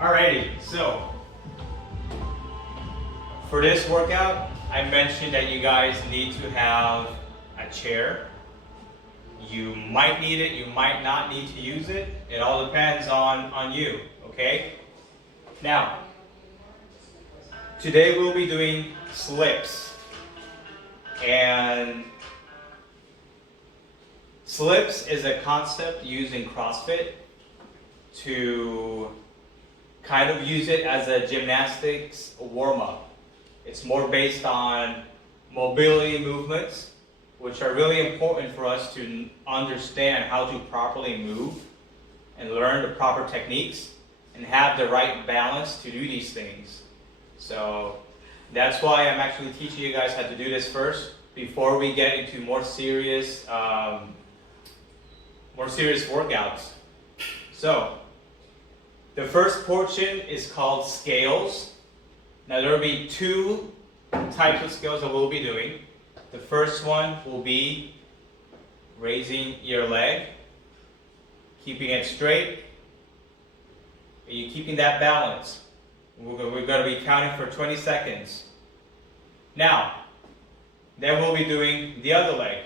Alrighty, so for this workout, I mentioned that you guys need to have a chair. You might need it, you might not need to use it. It all depends on you, okay? Now, today we'll be doing slips. And slips is a concept used in CrossFit to kind of use it as a gymnastics warm-up. It's more based on mobility movements, which are really important for us to understand how to properly move and learn the proper techniques and have the right balance to do these things. So that's why I'm actually teaching you guys how to do this first before we get into more serious workouts. So the first portion is called scales. Now there will be two types of scales that we'll be doing. The first one will be raising your leg, keeping it straight. Are you keeping that balance? We're going to be counting for 20 seconds. Now, then we'll be doing the other leg.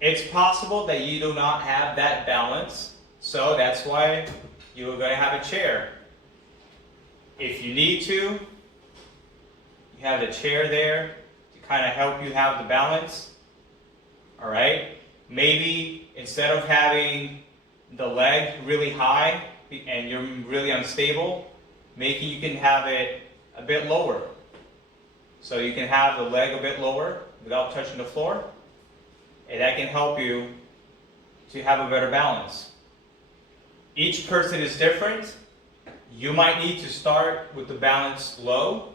It's possible that you do not have that balance, so that's why you're going to have a chair. If you need to, you have the chair there to kind of help you have the balance. All right? Maybe instead of having the leg really high and you're really unstable, maybe you can have it a bit lower. So you can have the leg a bit lower without touching the floor. And that can help you to have a better balance. Each person is different. You might need to start with the balance low,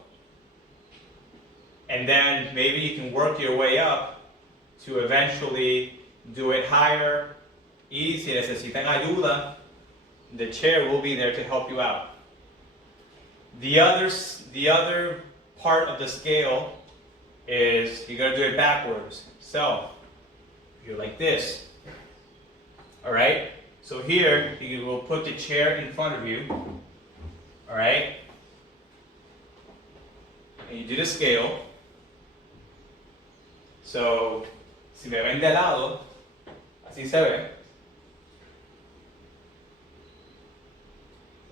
and then maybe you can work your way up to eventually do it higher. Y si necesitan ayuda, the chair will be there to help you out. The other part of the scale is you're going to do it backwards. So you're like this. All right? So here, you will put the chair in front of you. All right? And you do the scale. So, si me ven de lado, así se ve.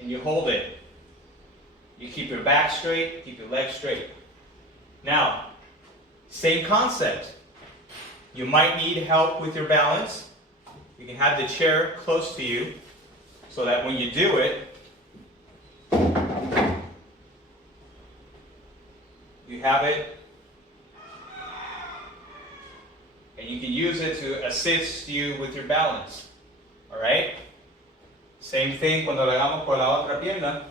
And you hold it. You keep your back straight, keep your legs straight. Now, same concept. You might need help with your balance. You can have the chair close to you so that when you do it, you have it and you can use it to assist you with your balance. Alright? Same thing cuando lo hagamos con la otra pierna.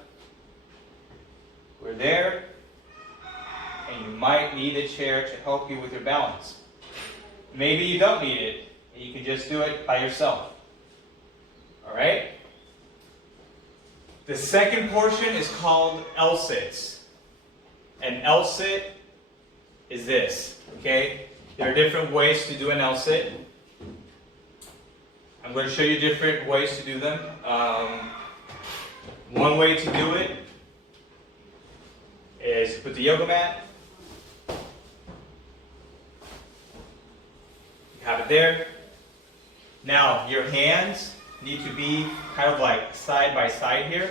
We're there and you might need a chair to help you with your balance. Maybe you don't need it and you can just do it by yourself. Alright? The second portion is called L-sits. An L-sit is this, okay? There are different ways to do an L-sit. I'm going to show you different ways to do them. One way to do it is put the yoga mat. You have it there. Now, your hands need to be kind of like side by side here.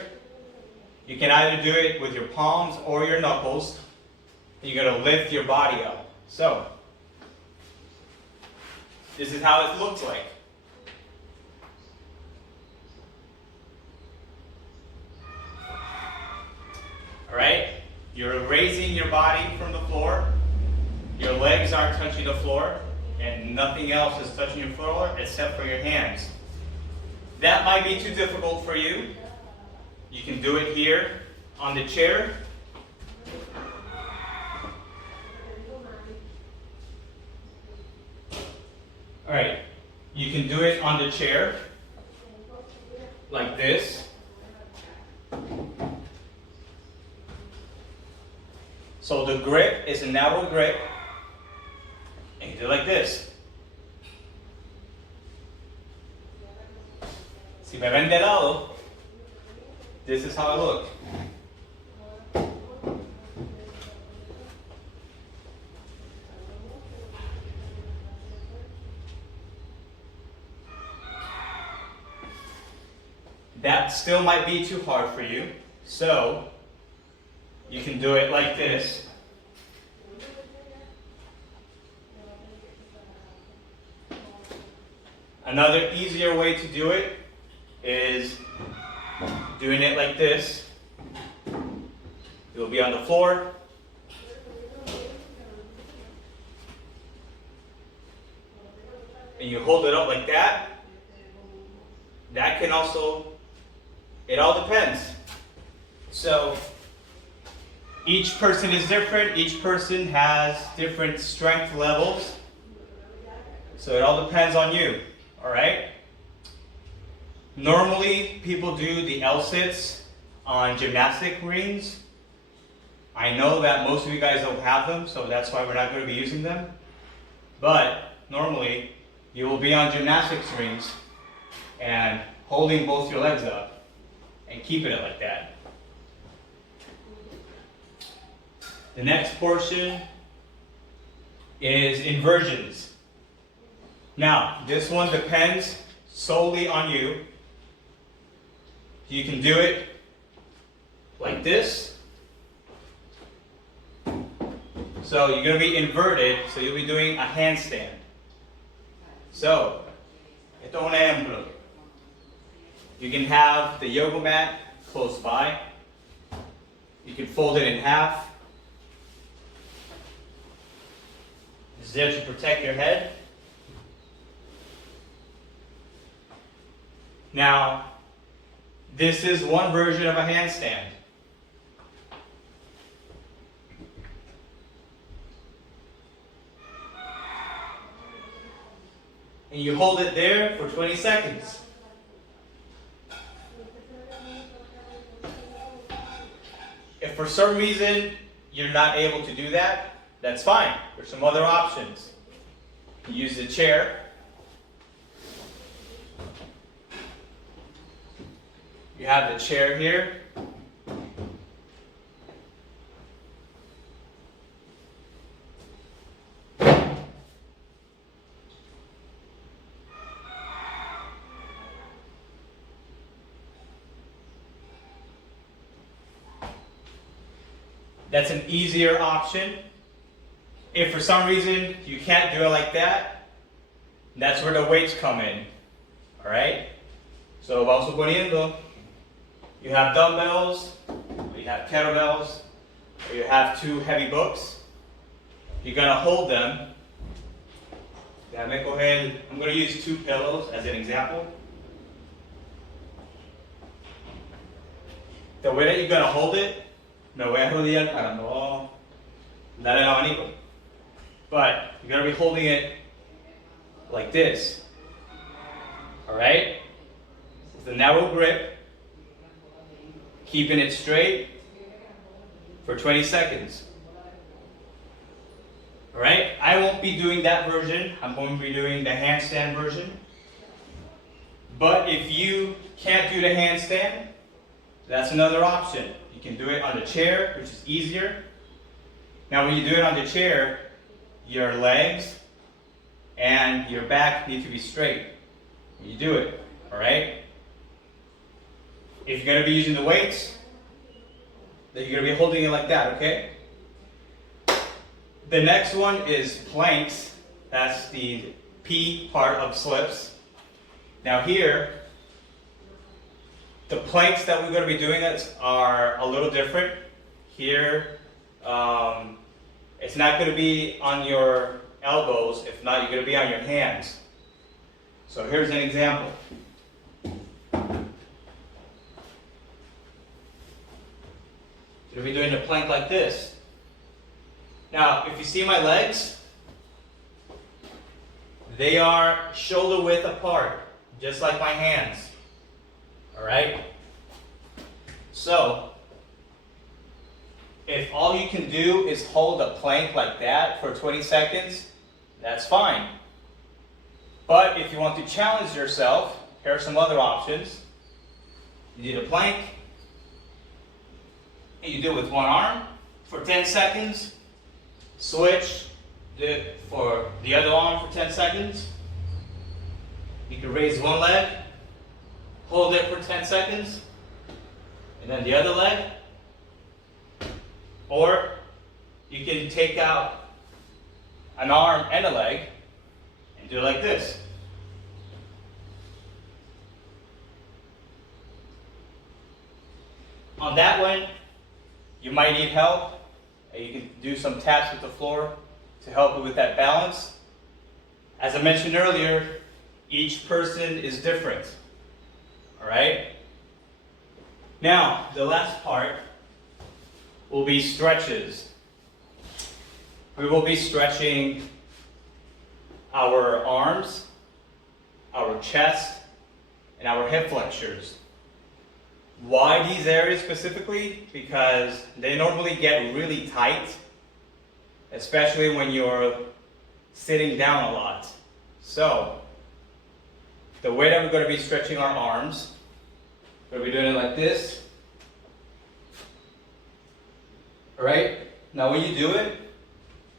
You can either do it with your palms or your knuckles. You're going to lift your body up. So, this is how it looks like. Alright? You're raising your body from the floor. Your legs aren't touching the floor. And nothing else is touching your floor except for your hands. That might be too difficult for you. You can do it here on the chair. Alright, you can do it on the chair, like this. So the grip is a narrow grip, and you do it like this. Si me ven de lado, this is how I look. That still might be too hard for you, so you can do it like this. Another easier way to do it is doing it like this. You'll be on the floor. And you hold it up like that. That can also, it all depends. So each person is different. Each person has different strength levels. So it all depends on you. All right? Normally, people do the L-sits on gymnastic rings. I know that most of you guys don't have them, so that's why we're not going to be using them. But normally, you will be on gymnastics rings and holding both your legs up and keeping it like that. The next portion is inversions. Now, this one depends solely on you. You can do it like this. So you're going to be inverted, so you'll be doing a handstand. So, ito un ejemplo. You can have the yoga mat close by. You can fold it in half. It's there to protect your head. Now, this is one version of a handstand. And you hold it there for 20 seconds. If for some reason you're not able to do that, that's fine. There's some other options. You use the chair. You have the chair here. That's an easier option. If for some reason you can't do it like that, that's where the weights come in. Alright? So vamos suponiendo, you have dumbbells, or you have kettlebells, or you have two heavy books. You're going to hold them. I'm going to use two pillows as an example. The way that you're going to hold it, me voy a arrodillar para no darle el abanico. But you're going to be holding it like this. Alright? With a narrow grip, keeping it straight for 20 seconds. Alright? I won't be doing that version. I'm going to be doing the handstand version. But if you can't do the handstand, that's another option. You can do it on the chair, which is easier. Now when you do it on the chair, your legs and your back need to be straight when you do it. Alright? If you're going to be using the weights, then you're going to be holding it like that, okay? The next one is planks. That's the P part of S.L.I.P.S. Now here, the planks that we're going to be doing are a little different. Here, it's not going to be on your elbows. If not, you're going to be on your hands. So here's an example. You'll be doing a plank like this. Now, if you see my legs, they are shoulder width apart, just like my hands. Alright? So, if all you can do is hold a plank like that for 20 seconds, that's fine. But if you want to challenge yourself, here are some other options. You need a plank, And you do it with one arm for 10 seconds. Switch, do it for the other arm for 10 seconds. You can raise one leg, hold it for 10 seconds, and then the other leg. Or you can take out an arm and a leg and do it like this. On that one, you might need help. You can do some taps with the floor to help with that balance. As I mentioned earlier, each person is different. All right? Now, the last part will be stretches. We will be stretching our arms, our chest, and our hip flexors. Why these areas specifically? Because they normally get really tight, especially when you're sitting down a lot. So, the way that we're going to be stretching our arms, we're going to be doing it like this. Alright? Now when you do it,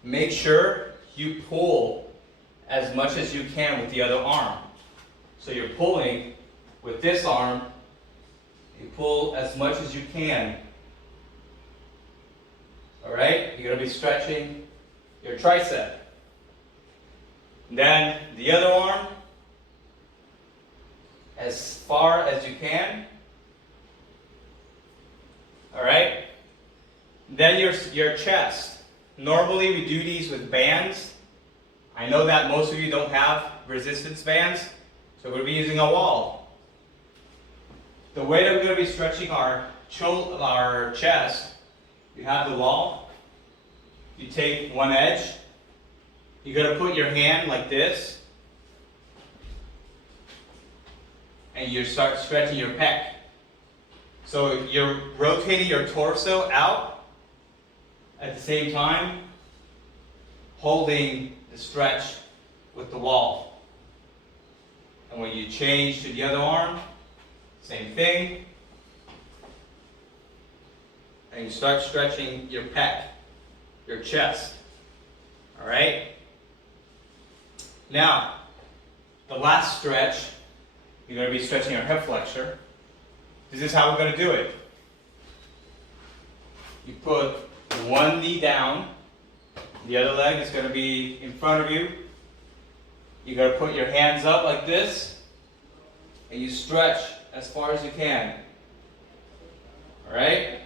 make sure you pull as much as you can with the other arm. So you're pulling with this arm, you pull as much as you can. Alright? You're going to be stretching your tricep. Then the other arm, as far as you can. Alright? Then your chest. Normally we do these with bands. I know that most of you don't have resistance bands, so we're going to be using a wall. The way that we're going to be stretching our chest, you have the wall. You take one edge. You're going to put your hand like this. And you start stretching your pec. So you're rotating your torso out at the same time, holding the stretch with the wall. And when you change to the other arm, same thing. And you start stretching your pec, your chest. All right? Now, the last stretch, you're going to be stretching your hip flexor. This is how we're going to do it. You put one knee down, the other leg is going to be in front of you. You're going to put your hands up like this, and you stretch as far as you can. Alright?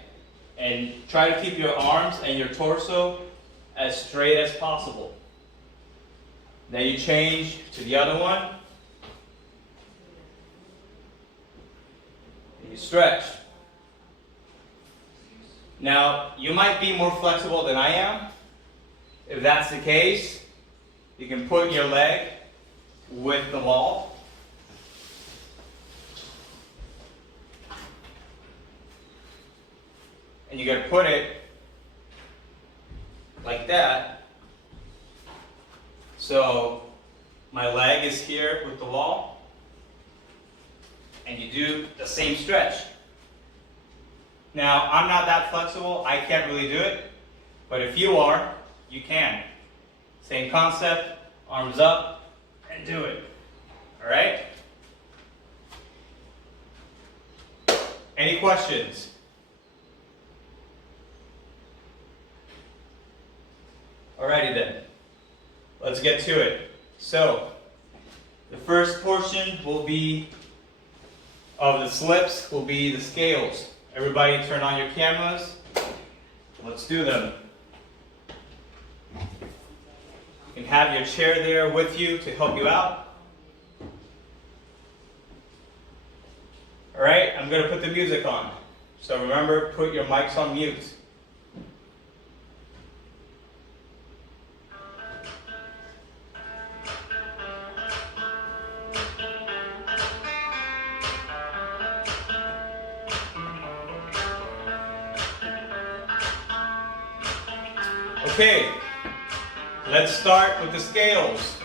And try to keep your arms and your torso as straight as possible. Then you change to the other one. And you stretch. Now, you might be more flexible than I am. If that's the case, you can put your leg with the wall. And you're going to put it like that. So my leg is here with the wall. And you do the same stretch. Now, I'm not that flexible. I can't really do it. But if you are, you can. Same concept. Arms up and do it. All right? Any questions? Alrighty then. Let's get to it. So, the first portion will be of the S.L.I.P.S will be the scales. Everybody turn on your cameras. Let's do them. You can have your chair there with you to help you out. Alright, I'm going to put the music on. So remember, put your mics on mute. Okay, let's start with the scales.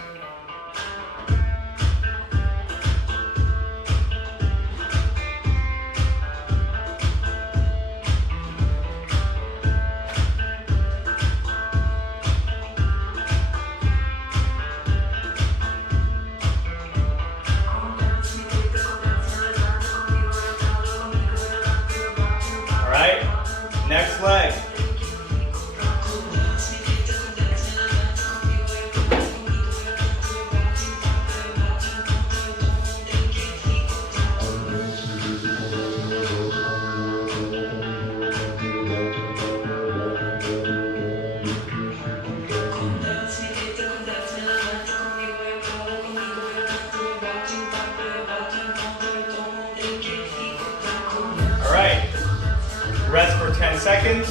Next leg. Alright, rest for 10 seconds.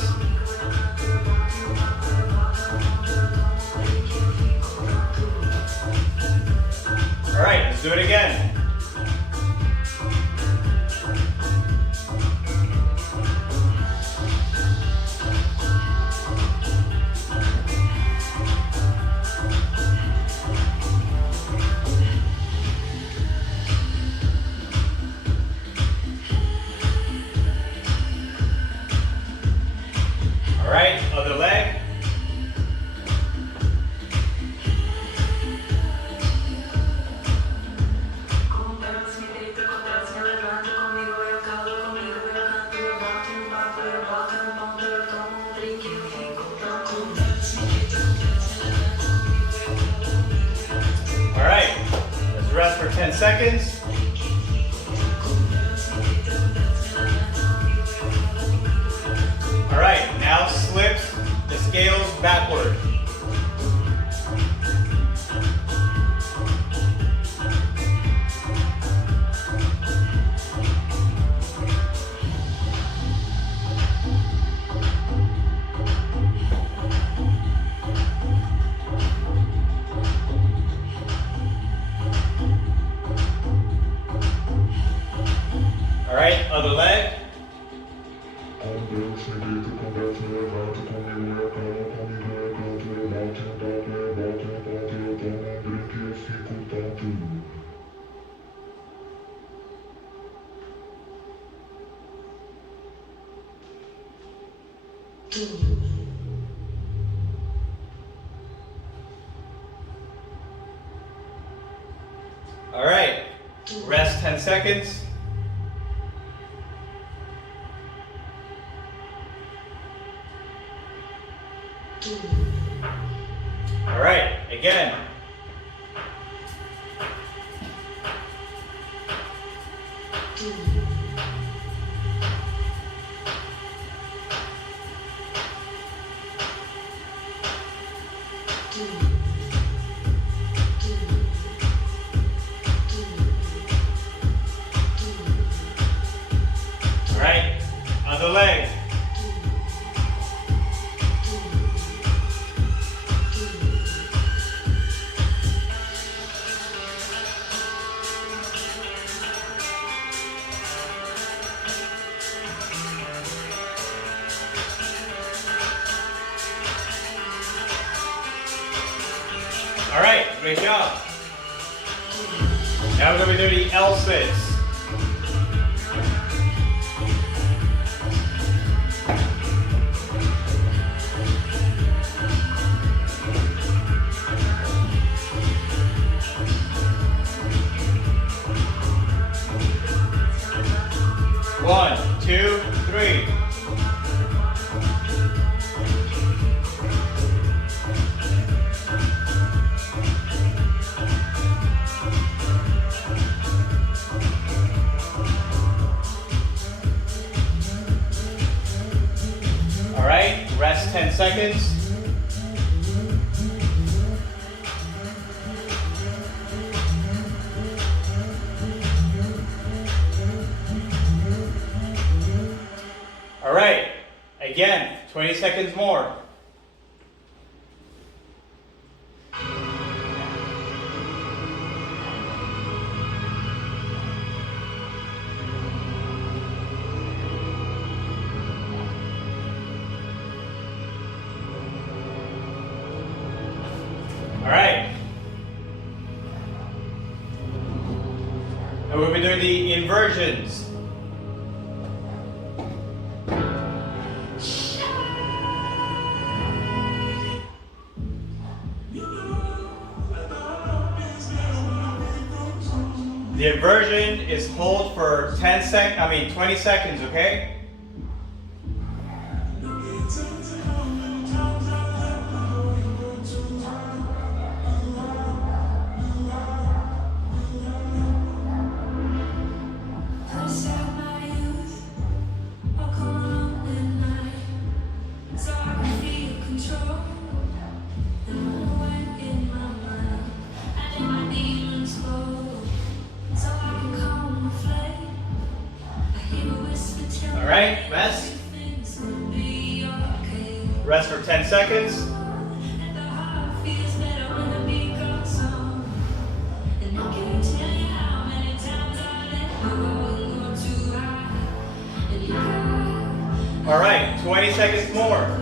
Alright, let's do it again. Alright, other leg. Alright, let's rest for 10 seconds. Alright, now slip the scales backward. Alright, other leg. Alright, rest 10 seconds. Alright, again. Alright, other leg. Alright, great job. Now we're going to do the L.S.P.S. One, two, three. All right, rest 10 seconds. All right, again, 20 seconds more. All right. And we'll be doing the inversions. The inversion is hold for 20 seconds, okay? right, rest. Rest for 10 seconds. All right, 20 seconds more.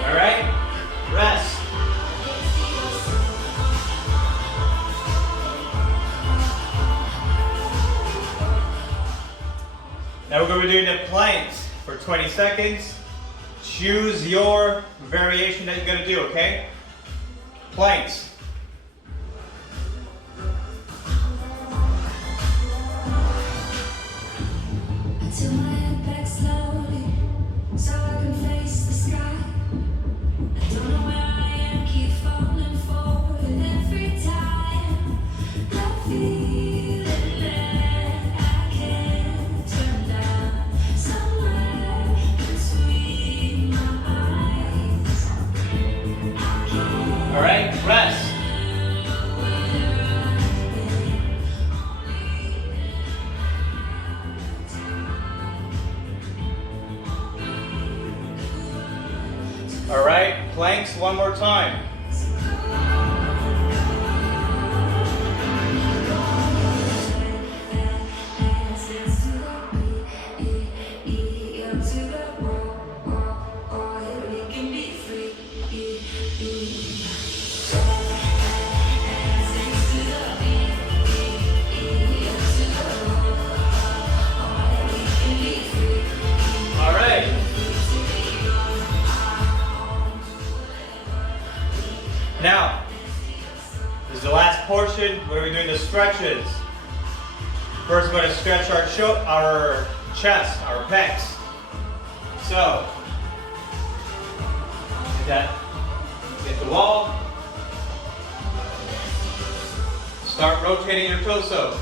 All right, rest. Now we're going to be doing the planks for 20 seconds. Choose your variation that you're going to do, okay? Planks. Until my head back slowly, so I can face the sky. I don't know where I am, keep falling forward every time. I feel it that I can't turn down. Somewhere between my eyes, I can't. All right, rest. All right, planks one more time. All right. Now, this is the last portion where we're doing the stretches. First, we're going to stretch our chest, our pecs. So, get the wall. Start rotating your torso.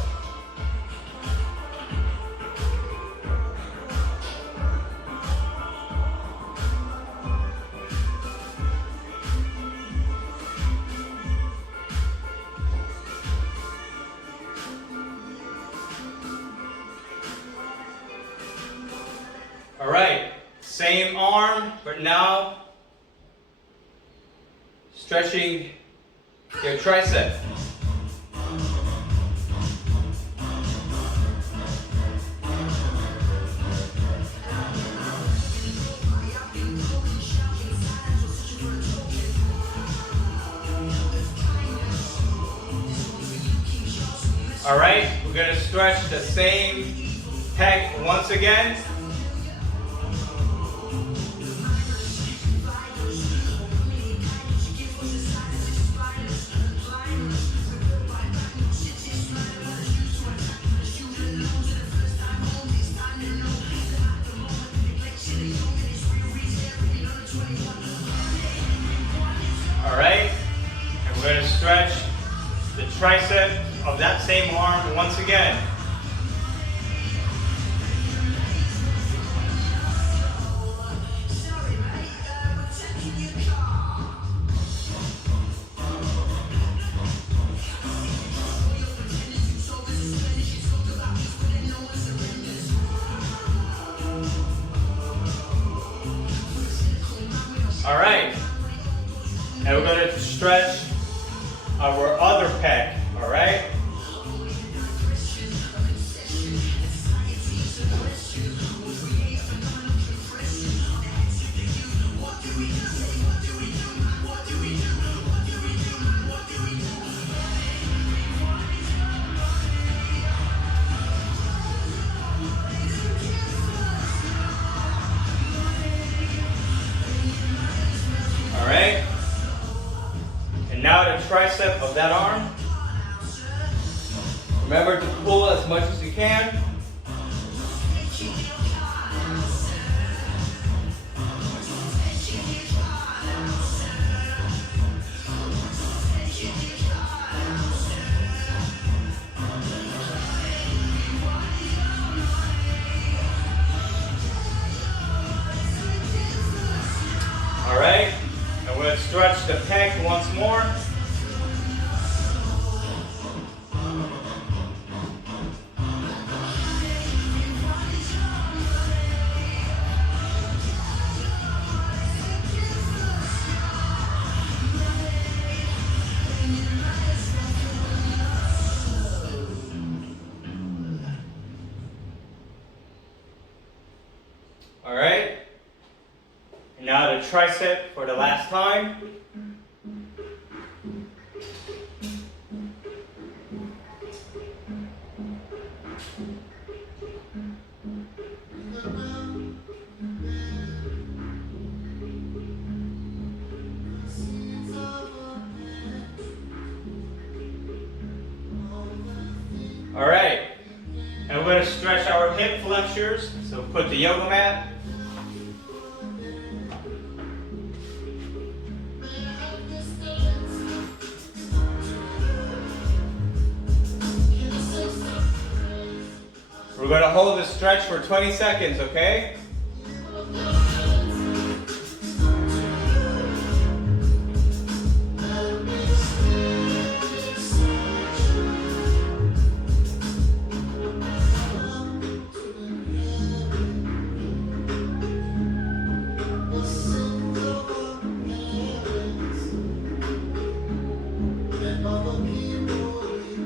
All right, same arm, but now stretching your tricep. All right, we're going to stretch the same pec once again. All right, and we're going to stretch the tricep of that same arm once again. All right, and we're going to stretch our other pec, all right? All right, and now the tricep of that arm. Remember to pull as much as you can. going to stretch the pec once more. All right. And now the tricep for the last time. All right. And we're going to stretch our hip flexors. So put the yoga mat. We're going to hold the stretch for 20 seconds, okay?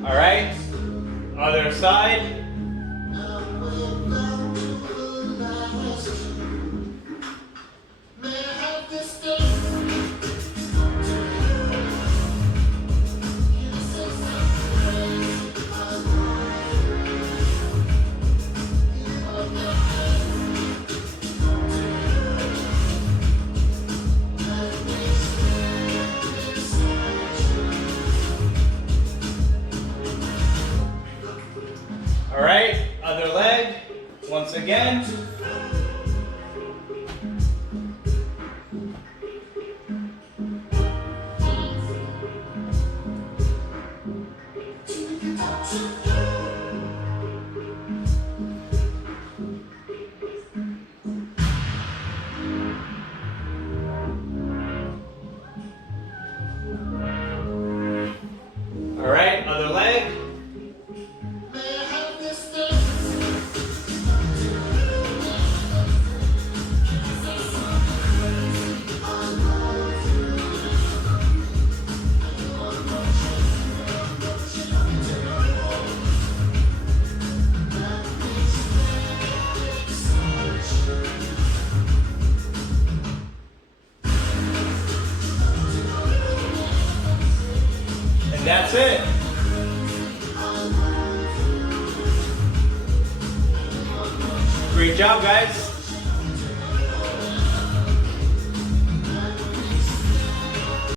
All right, other side. All right, other leg, once again. All right, other leg. And that's it. Great job, guys.